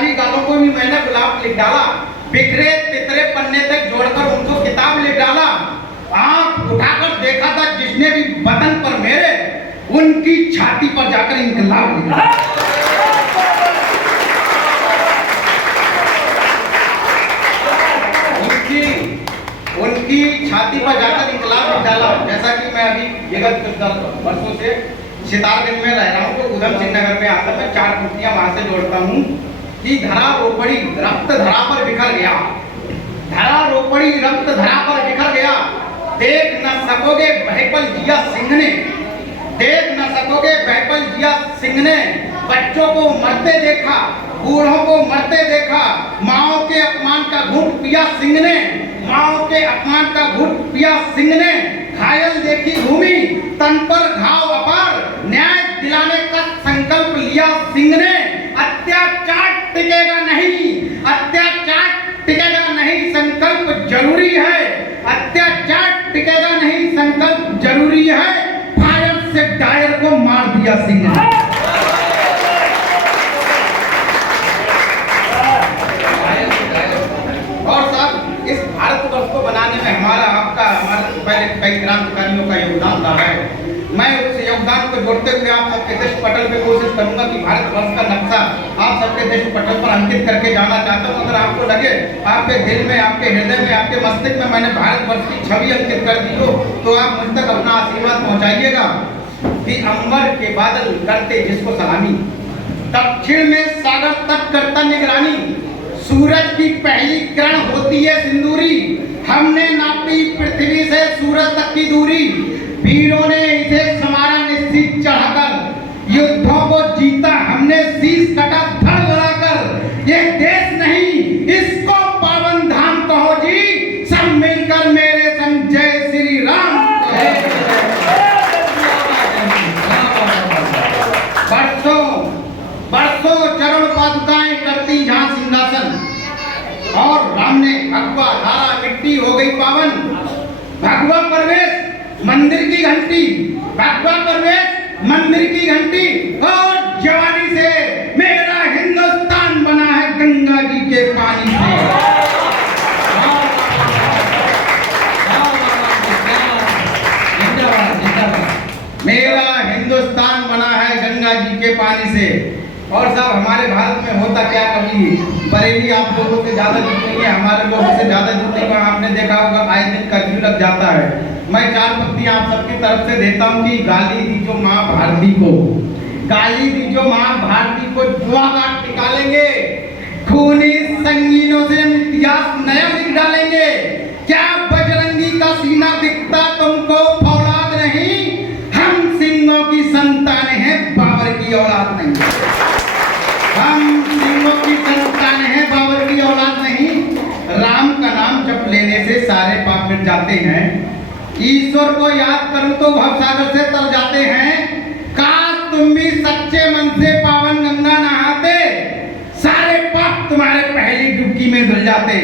गुलाबी गालों को भी मैंने गुलाब लिख डाला, बिखरे तितरे पन्ने तक जोड़कर उनको किताब लिख डाला। आंख उठाकर देखा था जिसने भी बदन पर मेरे, उनकी छाती पर जाकर इनकलाब लिख डाला। उनकी छाती पर जाकर इनकलाब लिख डाला। जैसा कि मैं अभी विगत कुछ वर्षों से सितारगंज में रह रहा हूँ, तो उधम सिंह नगर में आता मैं 4 पंक्तियां वहां से जोड़ता हूँ कि धरा रोपड़ी रक्त धरा पर बिखर गया, धरा रोपड़ी रक्त धरा पर बिखर गया, देख न सकोगे बहपल जिया सिंह ने, देख न सकोगे बहपल जिया सिंह ने, बच्चों को मरते देखा, बूढ़ों को मरते देखा, माओ के अपमान का घूंट पिया सिंह ने, माओ के अपमान का घूंट पिया सिंह ने, घायल देखी भूमि तन पर घाव अपार, न्याय दिलाने का संकल्प लिया सिंह ने। अत्याचार टिकेगा नहीं, अत्याचार टिकेगा नहीं, संकल्प जरूरी है, अत्याचार टिकेगा नहीं, संकल्प जरूरी है, फायर से डायर को मार दिया सिंह ने। और साहब इस भारतवर्ष को बनाने में हमारा आपका हमारे पहले कई क्रांतिकारियों का योगदान रहा है। मैं उस योगदान को जोड़ते हुए आप सबके देश पटल पे कोशिश करूंगा कि भारतवर्ष का नक्शा आप सबके देश पटल पर अंकित करके जाना चाहता हूं। अगर आपको लगे आपके दिल में, आपके हृदय में, आपके मस्तिष्क में मैंने भारतवर्ष की छवि अंकित कर दी हो, तो आप मुझ तक अपना आशीर्वाद पहुंचाइएगा कि अंबर के बादल करते जिसको सलामी, दक्षिण में सागर तक करता निगरानी, सूरज की पहली किरण होती है सिंदूरी, हमने नापी पृथ्वी से सूरज तक की दूरी, वीरों ने इसे समारा निश्चित चढ़ाकर, युद्धों को जीता हमने शीश कटा धड़ लड़ाकर, ये देश नहीं इसको पावन धाम कहो जी, सब मिलकर मेरे संग जय श्री राम। बरसों बरसों चरण पादुकाएं करती जहां सिंहासन, और राम ने भगवा धारा मिट्टी हो गई पावन, भगवा प्रवेश मंदिर की घंटी, भगवा प्रवेश मंदिर की घंटी, और जवानी से मेरा हिंदुस्तान बना है गंगा जी के पानी से। मेरा हिंदुस्तान बना है गंगा जी के पानी से। और साहब हमारे भारत में होता क्या, कभी बरेली आप लोगों से ज्यादा जीतेंगे, हमारे लोगों से ज्यादा जीतेंगे। आपने देखा होगा आए दिन कर्फ्यू लग जाता है। मैं 4 पंक्ति आप सबकी तरफ से देता हूँ कि गाली दी जो माँ भारती को, गाली दी जो माँ भारती को, जुआ काट निकालेंगे, खूनी संगीनों से इतिहास नया लिख डालेंगे। क्या बजरंगी का सीना दिखता तुमको फौलाद नहीं, हम सिंहों की संतान हैं बाबर की औलाद नहीं, हम सिंहों की संतान हैं बाबर की औलाद नहीं। राम का नाम जप लेने से सारे पाप मिट जाते हैं, ईश्वर को याद करूं तो भवसागर से तर जाते हैं। काश तुम भी सच्चे मन से पावन गंगा नहाते, सारे पाप तुम्हारे पहली डुबकी में धुल जाते।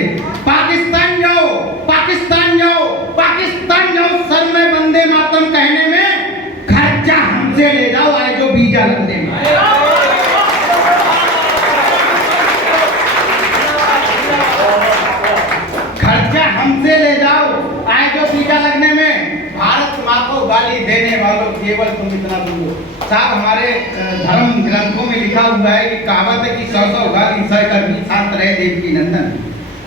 पाकिस्तान जाओ, पाकिस्तान जाओ, पाकिस्तान जाओ, सर में वंदे मातरम कहने में खर्चा हमसे ले जाओ, आए जो वीजा लगने में। खर्चा हमसे ले जाओ, आए जो वीजा लगने में। भारत माँ को गाली देने वालों केवल तुम इतना सुनो। साहब हमारे धर्म ग्रंथों में लिखा हुआ है कि कहावत है कि 100 गाली सहकर भी शांत रहे देवकी नंदन,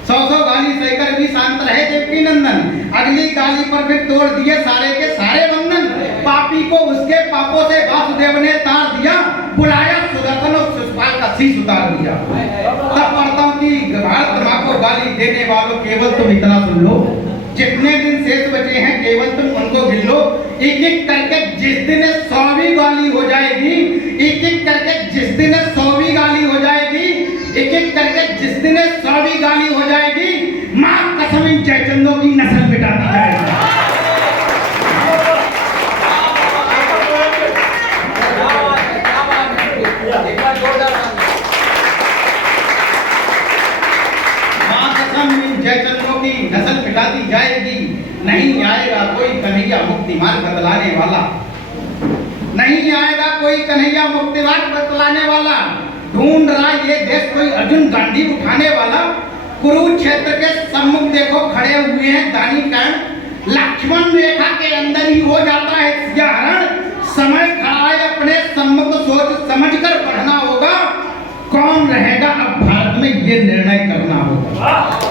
100 गाली सहकर भी शांत रहे देवकी नंदन। अगली गाली पर फिर तोड़ दिए सारे के सारे बंधन, पापी को उसके पापों से वासुदेव ने तार दिया, बुलाया सुदर्शन और शिशुपाल का शीश उतार दिया। तब पढ़ता हूँ कि भारत माँ को गाली देने वालों केवल तुम इतना सुन लो, जितने दिन शेष बचे हैं केवल तुम उनको गिन लो। एक एक करके जिस दिन 100वीं गाली हो जाएगी, एक एक करके जिस दिन 100वीं गाली हो जाएगी, एक एक करके जिस दिन 100वीं गाली हो जाएगी, माँ कसम इन जयचंदों की नस्ल मिटा दी जाएगी। माँ कसम इन जयचंदों की नस्ल मिटा दी जाएगी। नहीं आएगा कोई कन्हैया मुक्ति मार्ग बतलाने वाला, नहीं आएगा कोई कन्हैया मुक्ति मार्ग बतलाने वाला। ढूंढ रहा ये देश कोई अर्जुन गांधी उठाने वाला। कुरुक्षेत्र के सम्मुख देखो खड़े हुए हैं दानी कर्ण, लक्ष्मण रेखा के अंदर ही हो जाता है सियाहरण। समय खड़ा है अपने सम्मुख, सोच समझ कर बढ़ना होगा। कौन रहेगा अब भारत में ये निर्णय करना होगा।